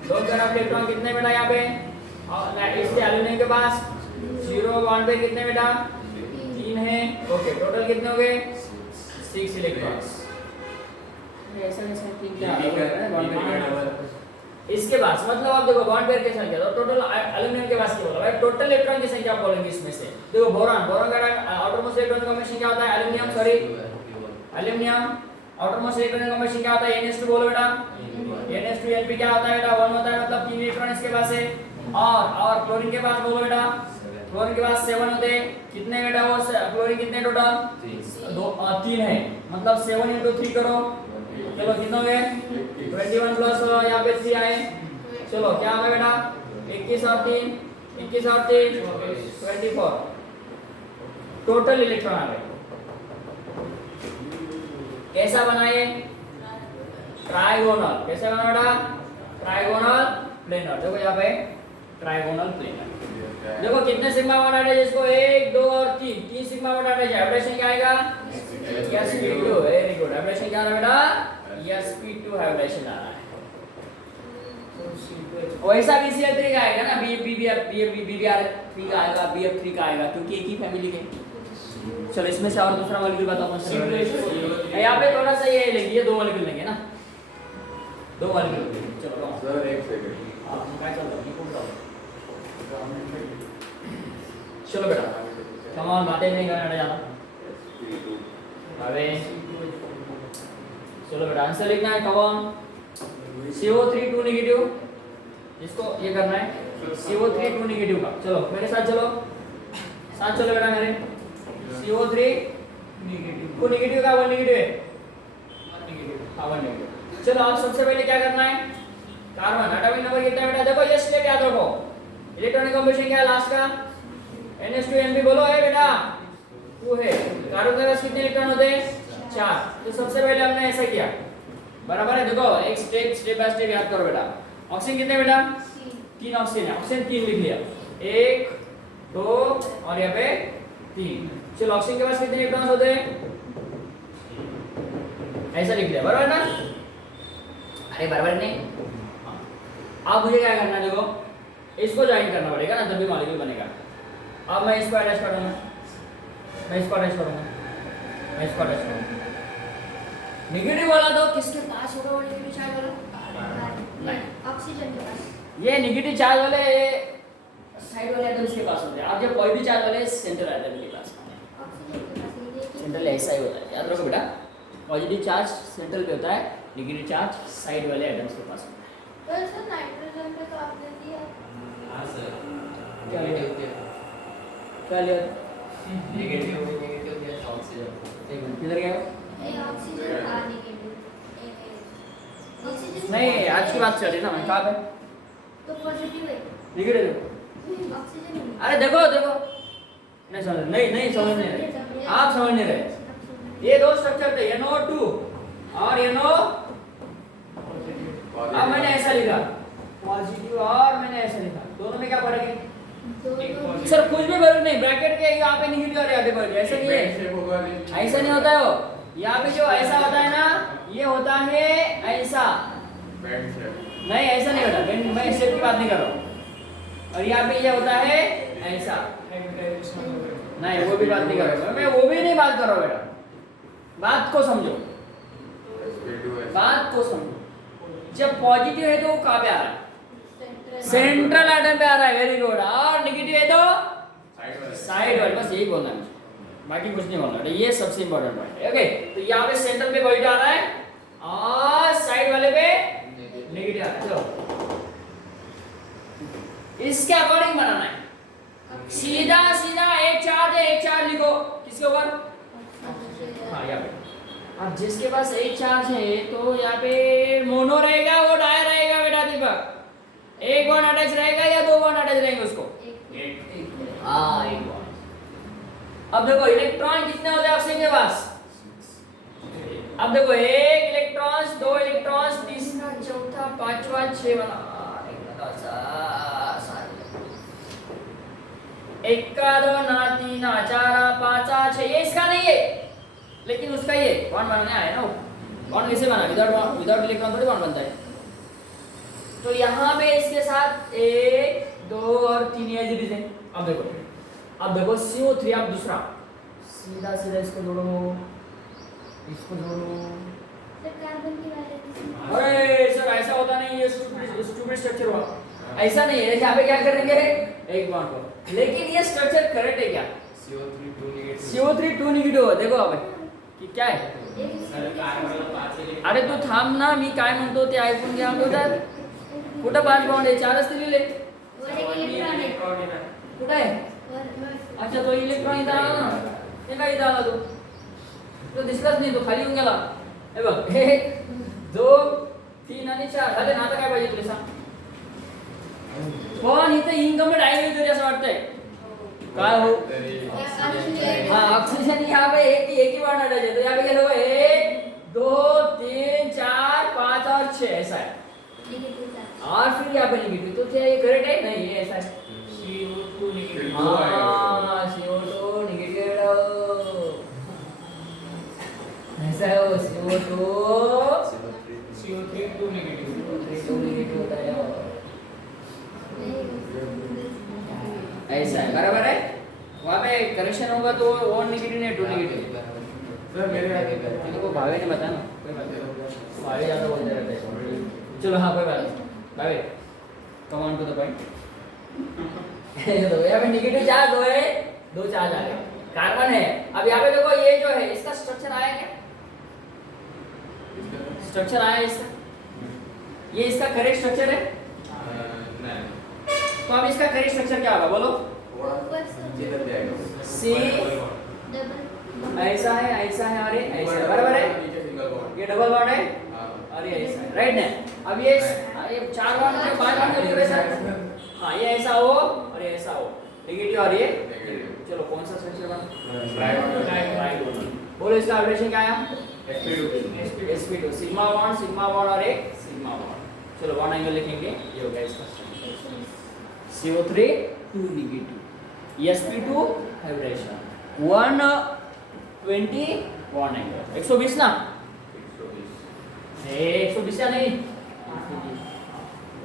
2 तरफ इलेक्ट्रॉन कितने बेटा यहाँ पे, और इसके एल्यूमिनियम के पास 0 बॉन्ड पे कितने बेटा 3 है, ओके टोटल कितने हो गए 6 इलेक्ट्रॉन्स। ऐसा ऐसा ठीक है बॉन्ड पेयर, इसके पास मतलब आप देखो बॉन्ड पेयर की संख्या तो टोटल एल्यूमिनियम के पास क्या बोला भाई, टोटल इलेक्ट्रॉन की संख्या आप बोलेंगे इसमें से। देखो बोरॉन, बोरॉन का आउटरमोस्ट इलेक्ट्रॉन कॉम्बिनेशन क्या होता है aluminium, sorry aluminium outermost electron combination क्या होता है NH2 बोलो बेटा, NH2 Np क्या होता है बेटा 1 होता है, मतलब 3 इलेक्ट्रॉन इसके पास है। और क्लोरीन के पास बोलो बेटा, क्लोरीन के पास 7 होते हैं, कितने बेटा वो क्लोरीन कितने टोटल 3 है, मतलब 7 × 3 करो, चलो कितने हो गए 21 प्लस यहाँ पे 3 आए, चलो क्या आ गया बेटा 21 और 3 24 टोटल इलेक्ट्रॉन आ गए। कैसा बनाए ट्राइगोनल, कैसे बना बेटा ट्राइगोनल प्लेनर, देखो यहाँ पे ट्राइगोनल प्लेनर। देखो कितने सिग्मा बॉन्ड अटैच है इसको 1 2 और 3 सिग्मा बॉन्ड अटैच है, एब्रेशन क्या आएगा sp2, वेरी गुड, एब्रेशन क्या आ रहा है बेटा sp2 एब्रेशन आ रहा है। वैसा BCl3 का आएगा ना, BBr3 का आएगा, BF3 का आएगा क्योंकि एक ही फैमिली के। चलो इसमें से और दूसरा मॉलिक्यूल बताओ कौन सा, यहाँ पे थोड़ा सा ये लेंगे, ये 2 मॉलिक्यूल लेंगे ना, 2 मॉलिक्यूल। चलो सर एक सेकंड, हां काय चल रहा है कौन सा, चलो बेटा कम ऑन, बातें नहीं करना जाना अबे, चलो बेटा आंसर लिखना है, कम ऑन। CO3 2 नेगेटिव, इसको ये करना है CO3 2 नेगेटिव का, चलो मेरे साथ चलो, साथ चलो बेटा मेरे, CO3 नेगेटिव, को नेगेटिव का 1 नेगेटिव है, 1 नेगेटिव, हां 1 नेगेटिव। चलो अब सबसे पहले क्या करना है, कार्बन एटॉमिक नंबर कितना है बेटा, देखो ये स्टेप याद रखो, इलेक्ट्रॉनिक कॉम्बिनेशन क्या है लास्ट का NH2 Np बोलो है बेटा 2 है, कार्बन के पास कितने इलेक्ट्रॉन होते हैं 4, तो सबसे पहले हमने ऐसा किया, बराबर है। देखो एक स्टेप बाय स्टेप याद करो बेटा। ऑक्सीजन कितने बेटा 3 ऑक्सीजन है, ऑक्सीजन 3 लिख लिया, 1 2 और यहाँ पे 3। चलो ऑक्सीजन के पास कितने इलेक्ट्रॉन्स होते हैं, ऐसा लिख लिया, बराबर ना, अरे बराबर नहीं। अब मुझे क्या करना है, देखो इसको ज्वाइन करना पड़ेगा ना तभी मॉलिक्यूल बनेगा। अब मैं इसको अटैच करूंगा, मैं इसको अटैच करूंगा, मैं इसको अटैच करूंगा। नेगेटिव वाला तो किसके पास होगा वो नेगेटिव चार्ज वाला, नहीं ऑक्सीजन के पास, ये नेगेटिव चार्ज वाले साइड वाले एटम्स के पास होते हैं। आप जब पॉजिटिव चार्ज वाले सेंट्रल एटम के पास, ऑक्सीजन के पास सेंट्रल ऐसा ही होता है, याद रखो बेटा, पॉजिटिव चार्ज सेंट्रल पे होता है, नेगेटिव चार्ज साइड वाले एटम्स के पास होता है। पर सर नाइट्रोजन पे तो आपने दिया, हां सर क्या लिया नेगेटिव दिया ऑक्सीजन एक मिनट किधर गया, ये ऑक्सीजन आ नेगेटिव, ऑक्सीजन नहीं आज की बात चल रही ना, मैं कहाँ पे तो पॉजिटिव है, नेगेटिव, ऑक्सीजन अरे देखो देखो नहीं समझ नहीं समझ नहीं रहे, आप समझ नहीं रहे, ये दो स्ट्रक्चर थे NO2 और NO। अब मैंने ऐसा लिखा पॉजिटिव और मैंने ऐसा लिखा, दोनों में क्या फर्क है? दोनों सर कुछ भी फर्क नहीं, ब्रैकेट के यहाँ पे निगेटिव और यहाँ पे फर्क है, ऐसा नहीं है, ऐसा नहीं होता है वो। यहाँ पे जो ऐसा होता है ना, ये होता है ऐसा, नहीं ऐसा नहीं होता, मैं शेप की बात नहीं कर रहा हूँ। और यहाँ पे ये होता है ऐसा, नहीं वो भी बात नहीं कर रहा हूँ मैं, वो भी नहीं बात कर रहा हूँ बेटा, बात को समझो, बात को समझो। जब पॉजिटिव है तो वो कहाँ पे आ रहा है? सेंट्रल एटम पे आ रहा है, वेरी गुड। और नेगेटिव है तो साइड वाले, बस यही बोलना है मुझे, बाकी कुछ नहीं बोलना, ये सबसे इंपॉर्टेंट पॉइंट है। ओके, तो यहाँ पे सेंटर पे पॉजिटिव आ रहा है और साइड वाले पे नेगेटिव आ रहा है। चलो इसके अकॉर्डिंग बनाना है, सीधा सीधा एक चार्ज है, एक चार्ज लिखो किसके ऊपर? हाँ यहाँ पे। अब जिसके पास एक चार्ज है तो यहाँ पे मोनो रहेगा, वो डाय रहेगा बेटा दीपक। एक बॉन्ड अटैच रहेगा या दो बॉन्ड अटैच रहेंगे उसको? एक। हाँ एक बॉन्ड। अब देखो इलेक्ट्रॉन कितने होते हैं ऑक्सीजन के पास? अब देखो एक इलेक्ट्रॉन्स, दो इलेक्ट्रॉन्स, तीसरा, चौथा, पांचवा, छठवां, एका, दो, ना, तीन, चार, पांच, छह। ये इसका नहीं है, लेकिन उसका ये बॉन्ड बनाने आया ना। बॉन्ड कैसे बना? विदाउट इलेक्ट्रॉन थोड़ी बॉन्ड बनता है। तो यहाँ पे इसके साथ एक, दो और तीन एज इट इज है। अब देखो CO3, अब दूसरा सीधा सीधा इसको जोड़ो, इसको जोड़ो। कार्बन की वैलेंसी। अरे सर ऐसा होता नहीं, ये स्टूपिड स्ट्रक्चर हुआ, ऐसा नहीं है। यहाँ पे क्या करेंगे? एक बॉन्ड को, लेकिन ये स्ट्रक्चर करेक्ट है क्या? CO3 2 negative. देखो अब की क्या आहे? अरे तू थांब ना, मी काय म्हणतो ते ऐकून घ्या. म्हणतो कुठं 5 बॉन्ड आहे? 4च दिलेले. कुठं आहे? अच्छा तो इलेक्ट्रॉन इथं आला ना, हे काय इथं आला तो दिसलाच नाही, तो खाली येऊन गेला. हे बघ 1 2 3 आणि 4 झाले ना. आता काय पाहिजे तुला सांग? पण इथं इनकम्प्लीट आहे तुझ्या असं वाटतंय काय हो? हाँ ऑक्सीजन यहाँ पे एक ही बॉन्ड अटैच है, तो यहाँ पे क्या होगा? 1 2 3 4 5 और 6 ऐसा है। और फिर यहाँ पे निगेटिव, तो क्या ये करेक्ट है? नहीं ये ऐसा है। CO2 negative. हाँ CO2 निगेटिव ऐसा है वो। CO3 2 निगेटिव होता है ऐसा है, बराबर है। वहाँ पे करेक्शन होगा तो 1 नेगेटिव नहीं 2 नेगेटिव। सर मेरे तेरे को भावे ने बताया ना, कोई बात नहीं, भावे ज़्यादा बोलते रहते हैं। चलो हाँ कोई बात नहीं, भावे come on to the point. तो यहाँ पे नेगेटिव चार्ज 2 है, 2 चार्ज आ गए, कार्बन है। अब यहाँ पे देखो ये जो है इसका स्ट्रक्चर आया क्या? स्ट्रक्चर आया इसका, ये इसका करेक्ट स्ट्रक्चर है। तो अब इसका करेक्ट स्ट्रक्चर क्या होगा बोलो? C ऐसा है और ये ऐसा है, बराबर है। ये डबल बॉन्ड है और ये ऐसा है, राइट ना? अब ये 4 बॉन्ड के 5 बॉन्ड के लिए हाँ ये ऐसा हो और ये ऐसा हो, नेगेटिव और ये चलो कौन सा स्ट्रक्चर बना? बोलो इसका हाइब्रिडेशन क्या आया? sp2 सिग्मा बॉन्ड और एक सिग्मा बॉन्ड। चलो बॉन्ड एंगल लिखेंगे, ये हो गया इसका CO3 2 negative, sp2 hybridisation 120 bond angle 120 ना? 120 या नहीं?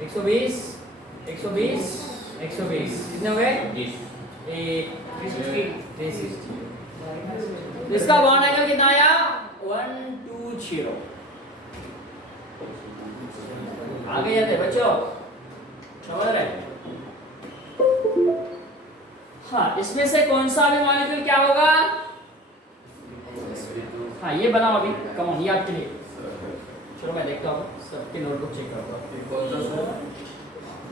120 कितने हो गए? 360। इसका बॉन्ड एंगल कितना आया? 120। आगे जाते बच्चों, समझ रहे? हाँ इसमें से कौन सा भी मॉलिक्यूल क्या होगा? हाँ ये बनाओ अभी, कम ऑन, ये आपके लिए। चलो मैं देखता हूँ, सबके नोटबुक चेक करता हूँ।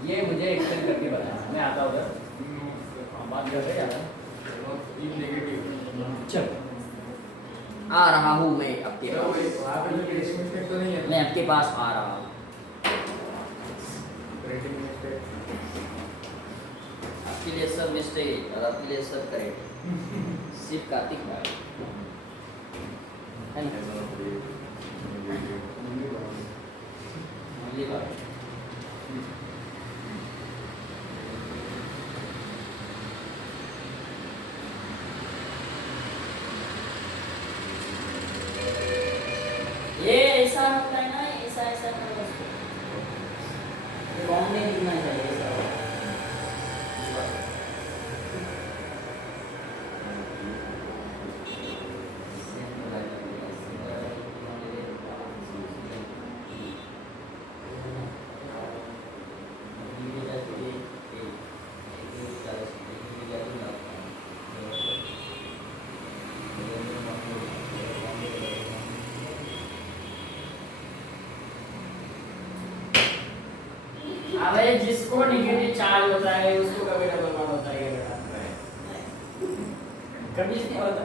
ये मुझे एक्सप्लेन करके बताना, मैं आता हूँ उधर, बात करते जाता हूँ। चलो आ रहा हूँ मैं आपके पास, मैं आपके पास आ रहा हूँ। आपके लिए सब मिस्टेक और आपके लिए सब करेक्ट, सिर्फ कार्तिक भाई। है ना ये बात ये ऐसा होता है ना ऐसा ऐसा करो उसको रॉन्ग नहीं लिखना चाहिए ऐसा अरे जिसको निगेटिव चार्ज होता है उसको कभी डबल बॉन्ड होता है बेटा कभी नहीं होता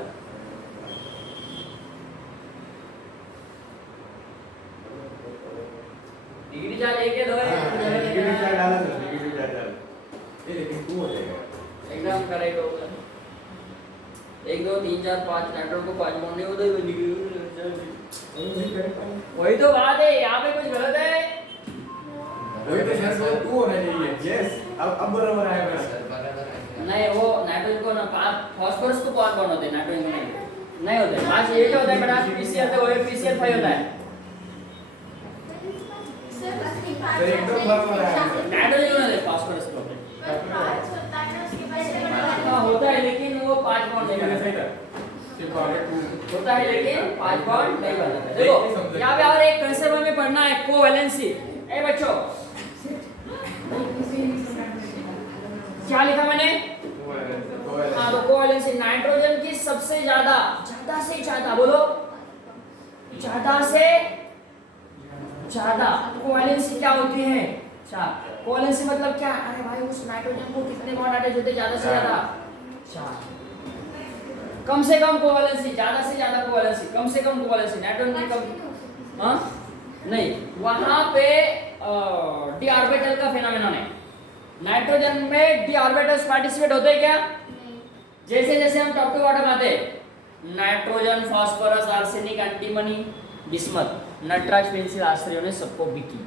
निगेटिव चार्ज एक या दो है नेगेटिव चार्ज डाला सर, नेगेटिव चार्ज डाला। ये लेकिन टू हो जाएगा। एकदम करेक्ट होगा 1 2 3 4 5 नाइट्रोजन को 5 बॉन्ड नहीं होता है वही तो बात है यहाँ पे कुछ गलत है वही तो सर, वो टू होना चाहिए। यस, अब बराबर आया मेरा। सर बराबर है नहीं वो नाइट्रोजन को ना फास्फोरस को 5 बॉन्ड होते हैं नाइट्रोजन को नहीं होते 5 ये क्या होता है बेटा पीसीएल तो वो पीसीएल 5 होता है सर असली सर, एकदम बराबर आया सर। नाइट्रोजन क्यों नहीं होते फास्फोरस को होते हैं? हाँ होता है लेकिन वो 5 बॉन्ड नहीं सही बनाते था। सिर्फ आगे टू होता है लेकिन 5 बॉन्ड नहीं बनाते देखो यहाँ पे और एक कंसेप्ट हमें पढ़ना है कोवैलेंसी ए बच्चों क्या लिखा मैंने हाँ तो कोवैलेंसी नाइट्रोजन की सबसे ज्यादा से ज्यादा बोलो ज्यादा से ज्यादा कोवैलेंसी क्या होती है चार कोवैलेंसी मतलब क्या अरे भाई उस नाइट्रोजन को कितने बॉन्ड अटैच होते हैं ज्यादा से ज्यादा चार कम से कम कोवैलेंसी ज्यादा से ज्यादा कोवैलेंसी कम से कम कोवैलेंसी नाइट्रोजन की कम हाँ नहीं वहां पे डी ऑर्बिटल का फिनोमेनन है नाइट्रोजन में डी ऑर्बिटल्स पार्टिसिपेट होते हैं क्या जैसे जैसे हम टॉप टू बॉटम आते nitrogen phosphorus arsenic antimony bismuth Natraj pencil आश्रयों ने सबको भी की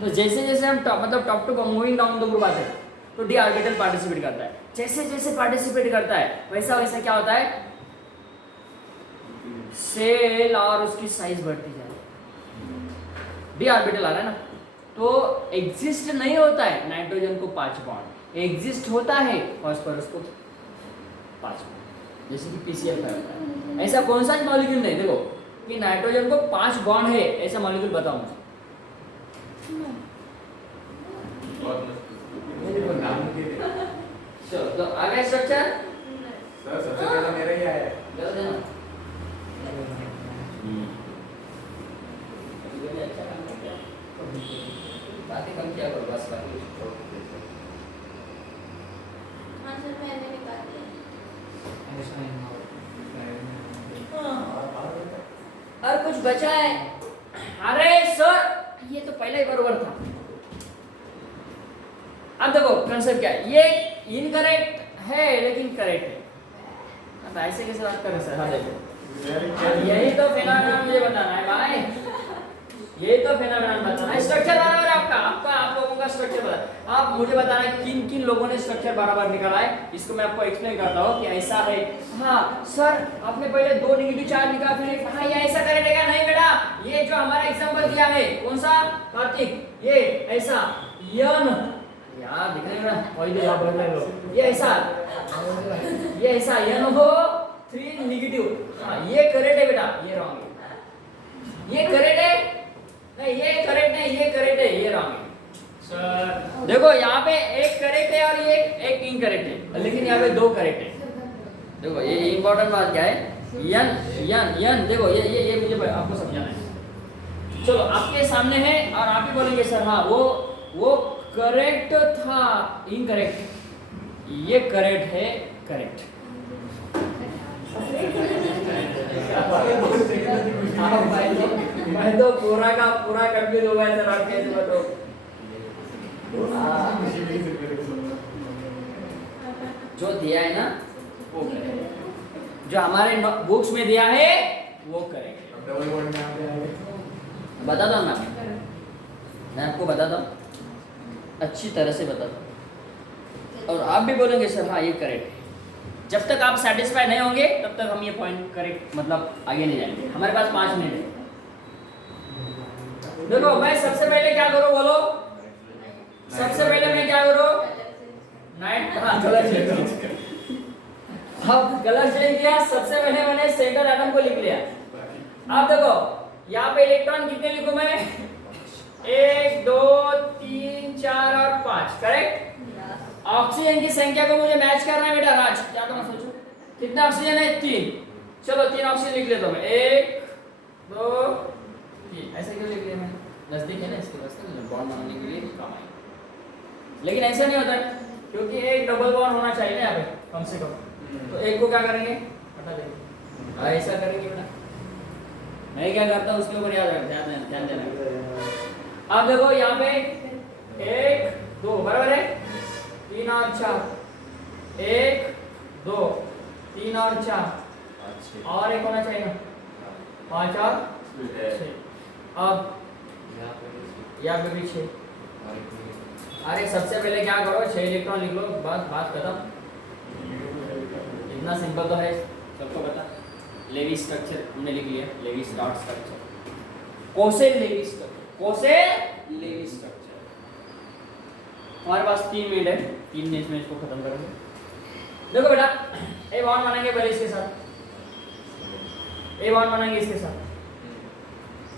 तो जैसे जैसे हम मतलब top to moving down the group आते तो डी ऑर्बिटल पार्टिसिपेट करता है जैसे जैसे पार्टिसिपेट करता है वैसा वैसा क्या होता है सेल और उसकी साइज बढ़ती जाती है डी ऑर्बिटल आ रहा है ना तो एग्जिस्ट नहीं होता है नाइट्रोजन को 5 बॉन्ड एग्जिस्ट होता है फास्फोरस को 5 बॉन्ड जैसे कि पीसीएल का होता है ऐसा कौन सा मॉलिक्यूल नहीं देखो कि नाइट्रोजन को 5 बॉन्ड है ऐसा मॉलिक्यूल बताओ मुझे बहुत मुश्किल। मेरे को नाम नहीं दे। चलो तो आगे स्ट्रक्चर सर, सबसे पहले मेरा ही आया है। जल्दी देना ये अच्छा काम किया बातें कम किया करो बस बाकी हाँ सर मैंने निकाल दिया और कुछ बचा है अरे सर ये तो पहले ही बरोबर था अब देखो कंसेप्ट क्या है ये इनकरेक्ट है लेकिन करेक्ट है अब ऐसे कैसे बात कर रहे सर हाँ देखो यही तो फिनोमेनन मुझे बताना है भाई ये तो फिनोमेनन बताना है स्ट्रक्चर बराबर है आपका आपका आप लोगों का स्ट्रक्चर बराबर आप मुझे बताना है किन किन लोगों ने स्ट्रक्चर बराबर निकाला है इसको मैं आपको एक्सप्लेन करता हूँ कि ऐसा है हाँ सर आपने पहले 2 नेगेटिव चार्ज निकाला फिर हाँ ये ऐसा करेगा क्या नहीं बेटा ये जो हमारा एग्जांपल दिया है कौन सा कार्तिक ये ऐसा यन यार दिख रहे हैं वही तो यहाँ बढ़ रहे लोग ये ऐसा यन हो 3 नेगेटिव हाँ ये करेक्ट है बेटा ये रॉन्ग है ये करेक्ट है नहीं ये करेक्ट नहीं ये करेक्ट है ये रॉन्ग है सर देखो यहाँ पे एक करेक्ट है और ये एक इनकरेक्ट है लेकिन यहाँ पे 2 करेक्ट है देखो ये इंपॉर्टेंट बात क्या है यन यन यन देखो ये मुझे आपको समझाना है चलो आपके सामने है और आप ही बोलेंगे सर हाँ वो करेक्ट था इनकरेक्ट ये करेक्ट है करेक्ट मैं तो पूरा का पूरा कंफ्यूज हो गया सर आप कैसे बताओ जो दिया है ना वो करेक्ट जो हमारे बुक्स में दिया है वो करेक्ट डबल बॉन्ड में आप जाएंगे बताता हूँ मैं आपको बताता हूँ, अच्छी तरह से बताता हूँ, और आप भी बोलेंगे सर हाँ ये करेक्ट है। जब तक आप सेटिस्फाई नहीं होंगे तब तक हम ये पॉइंट करेक्ट मतलब आगे नहीं जाएंगे। हमारे पास 5 मिनट है। देखो मैं सबसे पहले क्या करूँ बोलो, सबसे पहले मैं क्या करूँ, नाइट हाँ कलर चेंज। अब कलर चेंज किया, सबसे पहले मैंने सेंटर एटम को लिख लिया। अब देखो यहाँ पे इलेक्ट्रॉन कितने लिखूं मैं, 1 2 3 4 और 5 करेक्ट। ऑक्सीजन की संख्या को मुझे मैच करना है बेटा राज, क्या तो मैं सोचूं कितना ऑक्सीजन है, 3। चलो 3 ऑक्सीजन लिख लेता हूं मैं, 1 2 3। ऐसे क्यों लिख लिया मैंने, नजदीक है ना इसके वास्ते बॉन्ड बनाने के लिए काम आएगा। लेकिन ऐसा नहीं होता क्योंकि एक डबल बॉन्ड होना चाहिए ना यहाँ पे कम से कम। तो एक को क्या करेंगे, हटा देंगे, ऐसा करेंगे बेटा। मैं क्या करता हूँ उसके ऊपर याद रख, ध्यान देना। अब देखो यहाँ पे 1 2 बराबर है, 3 और 4, 1 2 3 और 4 और एक होना चाहिए ना, 5 और 6। अब यहाँ पे भी 6। अरे सबसे पहले क्या करो, 6 इलेक्ट्रॉन लिख लो, बस बात खत्म। इतना सिंपल तो है, सबको पता। लेवी स्ट्रक्चर हमने लिख लिया, Lewis start structure, Kossel Lewis structure, Kossel Lewis structure. हमारे पास 3 मिनट है, 3 मिनट में इसको खत्म करेंगे। देखो बेटा ए बॉन्ड बनाएंगे पहले इसके साथ, ए बॉन्ड बनाएंगे इसके साथ,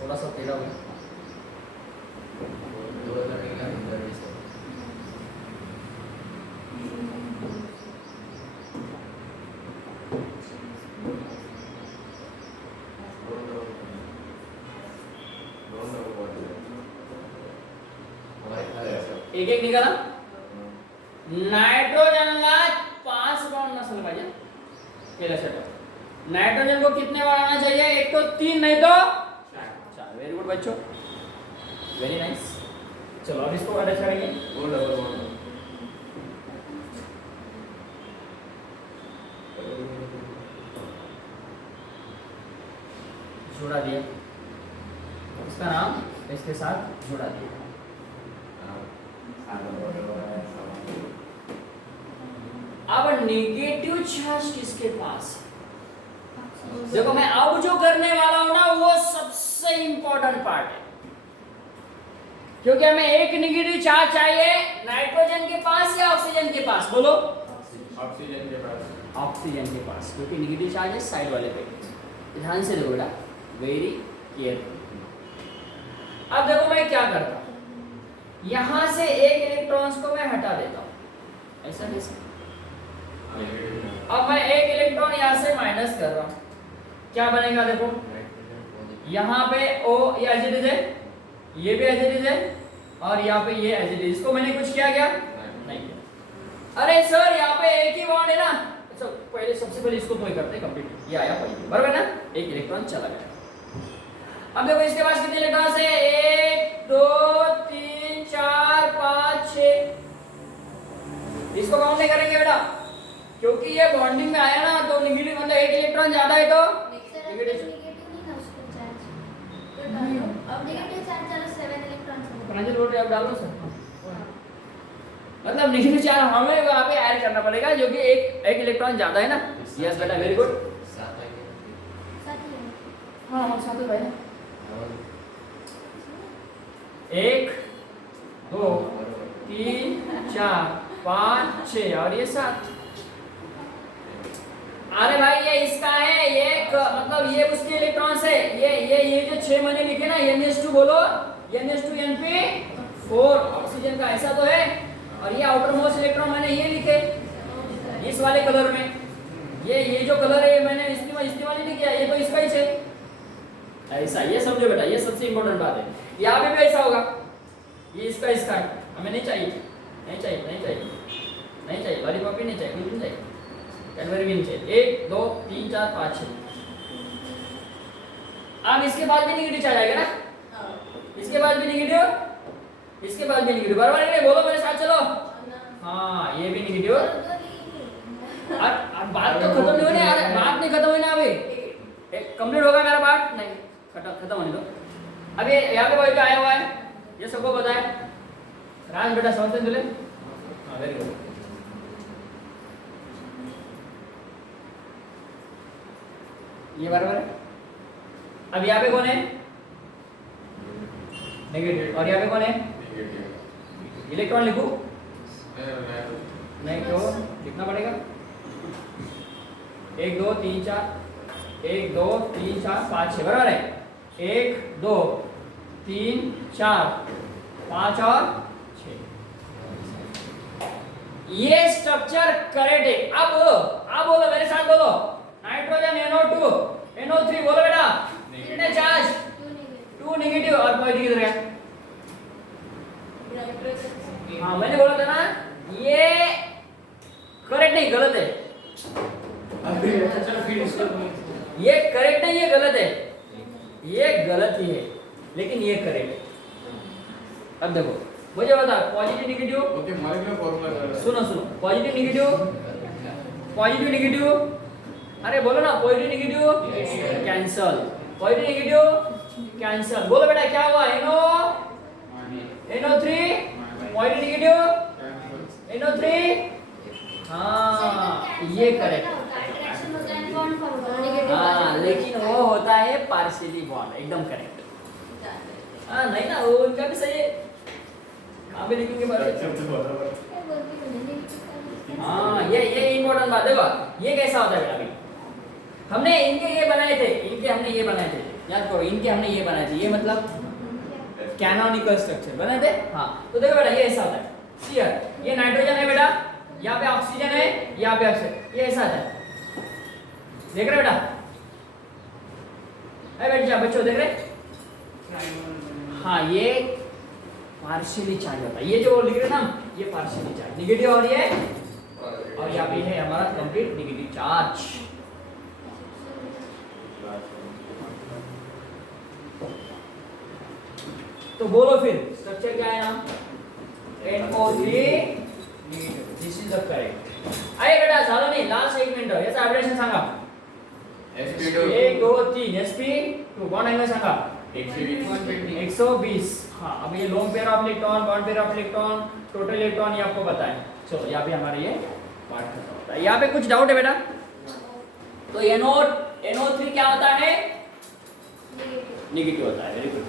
थोड़ा सा टेढ़ा हो गया। एक एक निकाला, नाइट्रोजनला 5 बॉन्ड नसलं पाहिजे पहिल्या सेटअप। नाइट्रोजन को कितने बार आना चाहिए, एक तो 3 नहीं तो 4। वेरी गुड बच्चों, वेरी नाइस। चलो अब इसको अटैच करेंगे, वो डबल बॉन्ड जोड़ा दिया, इसका नाम इसके साथ जोड़ा दिया। अब नेगेटिव चार्ज किसके पास है, देखो मैं अब जो करने वाला हूं ना वो सबसे इंपॉर्टेंट पार्ट है, क्योंकि हमें एक नेगेटिव चार्ज चाहिए नाइट्रोजन के पास या ऑक्सीजन के पास, बोलो ऑक्सीजन के पास, ऑक्सीजन के पास, क्योंकि नेगेटिव चार्ज है साइड वाले पे। ध्यान से देखो बेटा, वेरी केयरफुल। अब देखो मैं क्या करता हूं, यहां से एक इलेक्ट्रॉन्स को मैं हटा देता हूं, ऐसा कैसे। अब मैं एक इलेक्ट्रॉन यहां से माइनस कर रहा हूं, क्या बनेगा देखो, यहाँ पे O ये एज इट इज है, ये भी एज इट इज है, और यहाँ पे ये एज इट इज। इसको मैंने कुछ किया क्या, नहीं किया। अरे सर यहाँ पे एक ही बॉन्ड है ना, अच्छा पहले सबसे पहले इसको तो करते हैं कंप्लीट। ये आया पहले बराबर ना, एक इलेक्ट्रॉन चला गया। अब देखो इसके पास कितने इलेक्ट्रॉन्स है, 1 2 3 4 5 6। इसको काउंट नहीं करेंगे बेटा, क्योंकि ये बॉन्डिंग में आया ना, तो नेगेटिव मतलब एक इलेक्ट्रॉन ज्यादा है तो नेगेटिव। अब नेगेटिव चार्ज चलो 7 इलेक्ट्रॉन्स ट्रांजिट वोल्टेज आप डालो सर, मतलब नेगेटिव चार्ज हमें वहां पे ऐड करना पड़ेगा, जो कि एक इलेक्ट्रॉन ज्यादा है ना। यस बेटा, वेरी गुड। हाँ हम साथ भाई, 1 2 3 4 5 6 और ये 7। अरे भाई ये इसका है, ये मतलब ये उसके इलेक्ट्रॉन्स है, ये जो 6 मैंने लिखे ना, NH2 बोलो, NH2 NP4 ऑक्सीजन का, ऐसा तो है। और ये आउटर मोस्ट इलेक्ट्रॉन मैंने ये लिखे इस वाले कलर में, ये जो कलर है मैंने इस्तेमाल नहीं किया, ये तो इसका ही है। ऐसा ये समझो बेटा, ये सबसे इंपॉर्टेंट बात है। यहाँ पे भी ऐसा होगा, ये इसका है, हमें नहीं चाहिए, नहीं चाहिए, नहीं चाहिए, नहीं चाहिए, लॉलीपॉप भी नहीं चाहिए, कुछ नहीं चाहिए, कैडबरी भी नहीं चाहिए। 1 2 3 4 5 6। अब इसके बाद भी नेगेटिव चार्ज आएगा ना, इसके बाद भी नेगेटिव, इसके बाद भी नेगेटिव, बराबर है? बोलो मेरे साथ चलो। हाँ ये भी नेगेटिव। अब बात तो खत्म नहीं होने, बात नहीं खत्म होने, अभी कंप्लीट होगा मेरा बात नहीं। खत्म होने दो। अब ये यहाँ पे कोई क्या आया हुआ है, ये सबको पता है। राज बेटा समझते तुले? हाँ वेरी गुड। ये बराबर है। अब यहाँ पे कौन है? नेगेटिव। और यहाँ पे कौन है? नेगेटिव। इलेक्ट्रॉन लिखूं? नहीं नहीं तो लिखना पड़ेगा। 1 2 3 4 1 2 3 4 5 6 बराबर है। 1 2 3 4 5 और 6। ये स्ट्रक्चर करेक्ट है। अब बोलो मेरे साथ बोलो। नाइट्रोजन NO2 NO3 बोलो बेटा। कितने चार्ज? 2 नेगेटिव और पॉजिटिव किधर गया? हाँ मैंने बोला था ना, ये करेक्ट नहीं गलत है। चलो फिर इसको ये करेक्ट नहीं, ये गलत है। ये गलत ही है लेकिन ये करेक्ट है। अब देखो मुझे बता, positive negative. Okay molecular formula सुनो पॉजिटिव नेगेटिव। अरे बोलो ना, positive negative cancel, positive negative cancel. बोलो बेटा क्या हुआ? NO3 positive negative NO3। हाँ ये करेक्ट। अट्रैक्शन होता है बॉन्ड फॉर्म होता है नेगेटिव हाँ लेकिन वो होता है पार्शियली बॉन्ड, एकदम करेक्ट। हाँ नहीं ना, वो उनका भी सही है। कहाँ पे लिखेंगे बात? हाँ ये इम्पोर्टेंट बात है। ये कैसा होता है बेटा? अभी हमने इनके ये बनाए थे, याद करो, इनके हमने ये बनाए थे। ये मतलब कैनोनिकल स्ट्रक्चर बनाए थे। हाँ तो देखो बेटा, ये ऐसा होता है। सीयर ये नाइट्रोजन है बेटा, यहाँ पे ऑक्सीजन है, यहाँ पे ऑक्सीजन, ये ऐसा आता है। देख रहे बेटा? अरे बैठ जा बच्चों, देख रहे? हाँ ये पार्शियली चार्ज होता है। ये जो लिख रहे ना, ये पार्शियली चार्ज नेगेटिव, और यहाँ पे है हमारा कंप्लीट नेगेटिव चार्ज। तो बोलो फिर स्ट्रक्चर क्या है ना? NO3 this is the correct. अरे बेटा झालं नाही, लास्ट 1 मिनिट याचा ॲब्रेशन सांगा। sp2 1 2 3 sp2 बॉन्ड एंगल सांगा। 120। हाँ अब ये lone pair of electron, bond pair of electron, total electron ये आपको बताएं। चलो यहाँ पे हमारे ये पार्ट खत्म होता है। यहाँ पे कुछ डाउट है बेटा? तो NO3 क्या होता है? नेगेटिव होता है। Very good.